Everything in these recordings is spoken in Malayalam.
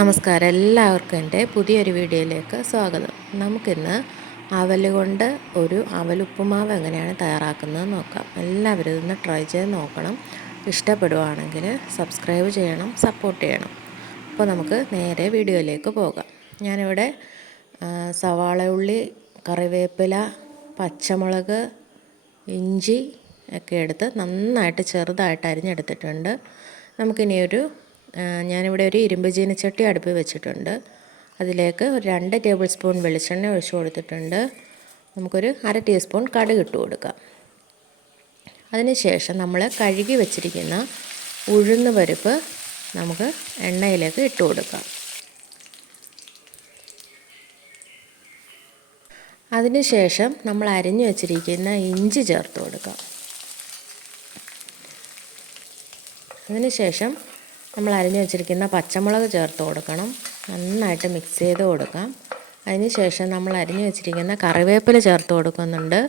നമസ്കാരം, എല്ലാവർക്കും എൻ്റെ പുതിയൊരു വീഡിയോയിലേക്ക് സ്വാഗതം. നമുക്കിന്ന് അവൽ കൊണ്ട് ഒരു അവലുപ്പുമാവ് എങ്ങനെയാണ് തയ്യാറാക്കുന്നത് നോക്കാം. എല്ലാവരും ഇതൊന്ന് ട്രൈ ചെയ്ത് നോക്കണം. ഇഷ്ടപ്പെടുവാണെങ്കിൽ സബ്സ്ക്രൈബ് ചെയ്യണം, സപ്പോർട്ട് ചെയ്യണം. അപ്പോൾ നമുക്ക് നേരെ വീഡിയോയിലേക്ക് പോകാം. ഞാനിവിടെ സവാള ഉള്ളി, കറിവേപ്പില, പച്ചമുളക്, ഇഞ്ചി ഒക്കെ എടുത്ത് നന്നായിട്ട് ചെറുതായിട്ട് അരിഞ്ഞെടുത്തിട്ടുണ്ട്. നമുക്കിനിയൊരു ഞാനിവിടെ ഒരു ഇരുമ്പ് ചീനച്ചട്ടി അടുപ്പിൽ വെച്ചിട്ടുണ്ട്. അതിലേക്ക് ഒരു 2 ടേബിൾ സ്പൂൺ വെളിച്ചെണ്ണ ഒഴിച്ച് കൊടുത്തിട്ടുണ്ട്. നമുക്കൊരു 1/2 ടീസ്പൂൺ കടുക് ഇട്ട് കൊടുക്കാം. അതിനുശേഷം നമ്മൾ കഴുകി വെച്ചിരിക്കുന്ന ഉഴുന്ന് പരിപ്പ് നമുക്ക് എണ്ണയിലേക്ക് ഇട്ട് കൊടുക്കാം. അതിനുശേഷം നമ്മൾ അരിഞ്ഞു വെച്ചിരിക്കുന്ന ഇഞ്ചി ചേർത്ത് കൊടുക്കാം. അതിനുശേഷം നമ്മൾ അരിഞ്ഞു വെച്ചിരിക്കുന്ന പച്ചമുളക് ചേർത്ത് കൊടുക്കണം. നന്നായിട്ട് മിക്സ് ചെയ്ത് കൊടുക്കാം. അതിനുശേഷം നമ്മൾ അരിഞ്ഞു വെച്ചിരിക്കുന്ന കറിവേപ്പില ചേർത്ത് കൊടുക്കുന്നുണ്ട്.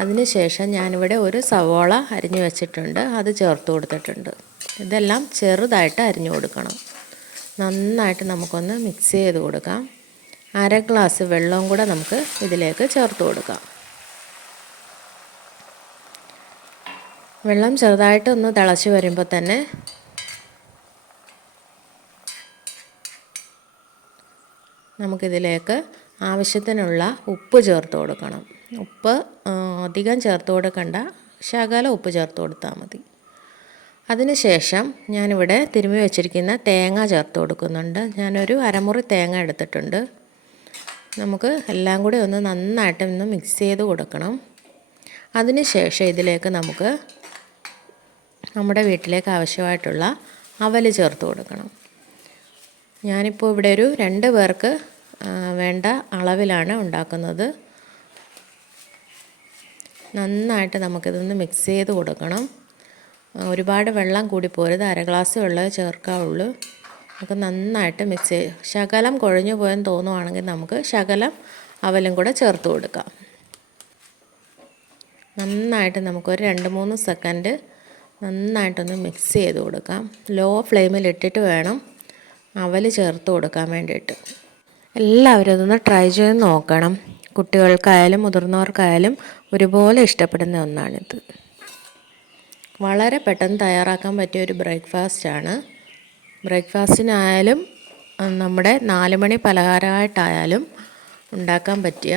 അതിനുശേഷം ഞാനിവിടെ ഒരു സവോള അരിഞ്ഞു വെച്ചിട്ടുണ്ട്, അത് ചേർത്ത് കൊടുത്തിട്ടുണ്ട്. ഇതെല്ലാം ചെറുതായിട്ട് അരിഞ്ഞു കൊടുക്കണം. നന്നായിട്ട് നമുക്കൊന്ന് മിക്സ് ചെയ്ത് കൊടുക്കാം. 1/2 ഗ്ലാസ് വെള്ളവും കൂടെ നമുക്ക് ഇതിലേക്ക് ചേർത്ത് കൊടുക്കാം. വെള്ളം ചെറുതായിട്ടൊന്ന് തിളച്ച് വരുമ്പോൾ തന്നെ നമുക്കിതിലേക്ക് ആവശ്യത്തിനുള്ള ഉപ്പ് ചേർത്ത് കൊടുക്കണം. ഉപ്പ് അധികം ചേർത്ത് കൊടുക്കണ്ട, ശകലം ഉപ്പ് ചേർത്ത് കൊടുത്താൽ മതി. അതിനുശേഷം ഞാനിവിടെ തിരുമ്മി വെച്ചിരിക്കുന്ന തേങ്ങ ചേർത്ത് കൊടുക്കുന്നുണ്ട്. ഞാനൊരു അരമുറി തേങ്ങ എടുത്തിട്ടുണ്ട്. നമുക്ക് എല്ലാം കൂടി ഒന്ന് നന്നായിട്ട് ഒന്ന് മിക്സ് ചെയ്ത് കൊടുക്കണം. അതിനുശേഷം ഇതിലേക്ക് നമുക്ക് നമ്മുടെ വീട്ടിലേക്ക് ആവശ്യമായിട്ടുള്ള അവൽ ചേർത്ത് കൊടുക്കണം. ഞാനിപ്പോൾ ഇവിടെ ഒരു 2 പേർക്ക് വേണ്ട അളവിലാണ് ഉണ്ടാക്കുന്നത്. നന്നായിട്ട് നമുക്കിതൊന്ന് മിക്സ് ചെയ്ത് കൊടുക്കണം. ഒരുപാട് വെള്ളം കൂടി പോരുത്, 1/2 ഗ്ലാസ് വെള്ളമേ ചേർക്കാവുള്ളൂ. നമുക്ക് നന്നായിട്ട് മിക്സ് ചെയ്ത് ശകലം കുഴഞ്ഞു പോയെന്ന് തോന്നുവാണെങ്കിൽ നമുക്ക് ശകലം അവലും കൂടെ ചേർത്ത് കൊടുക്കാം. നന്നായിട്ട് നമുക്കൊരു 2-3 സെക്കൻഡ് നന്നായിട്ടൊന്ന് മിക്സ് ചെയ്ത് കൊടുക്കാം. ലോ ഫ്ലെയിമിൽ ഇട്ടിട്ട് വേണം അവൽ ചേർത്ത് കൊടുക്കാൻ വേണ്ടിയിട്ട്. എല്ലാവരും അതൊന്ന് ട്രൈ ചെയ്ത് നോക്കണം. കുട്ടികൾക്കായാലും മുതിർന്നവർക്കായാലും ഒരുപോലെ ഇഷ്ടപ്പെടുന്ന ഒന്നാണിത്. വളരെ പെട്ടെന്ന് തയ്യാറാക്കാൻ പറ്റിയ ഒരു ബ്രേക്ക്ഫാസ്റ്റാണ്. ബ്രേക്ക്ഫാസ്റ്റിനായാലും നമ്മുടെ 4 മണി പലഹാരമായിട്ടായാലും ഉണ്ടാക്കാൻ പറ്റിയ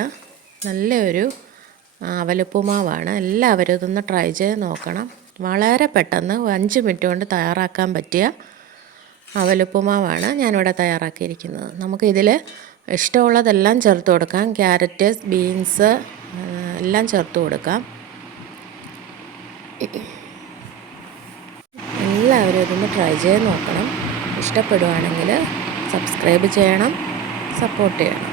നല്ലൊരു അവലുപ്പുമാവാണ്. എല്ലാവരും ഇതൊന്ന് ട്രൈ ചെയ്ത് നോക്കണം. വളരെ പെട്ടെന്ന് 5 മിനിറ്റ് കൊണ്ട് തയ്യാറാക്കാൻ പറ്റിയ അവലുപ്പുമാവാണ് ഞാനിവിടെ തയ്യാറാക്കിയിരിക്കുന്നത്. നമുക്കിതിൽ ഇഷ്ടമുള്ളതെല്ലാം ചേർത്ത് കൊടുക്കാം. ക്യാരറ്റ്, ബീൻസ് എല്ലാം ചേർത്ത് കൊടുക്കാം. എല്ലാവരും ഇതൊന്ന് ട്രൈ ചെയ്ത് നോക്കണം. ഇഷ്ടപ്പെടുവാണെങ്കിൽ സബ്സ്ക്രൈബ് ചെയ്യണം, സപ്പോർട്ട് ചെയ്യണം.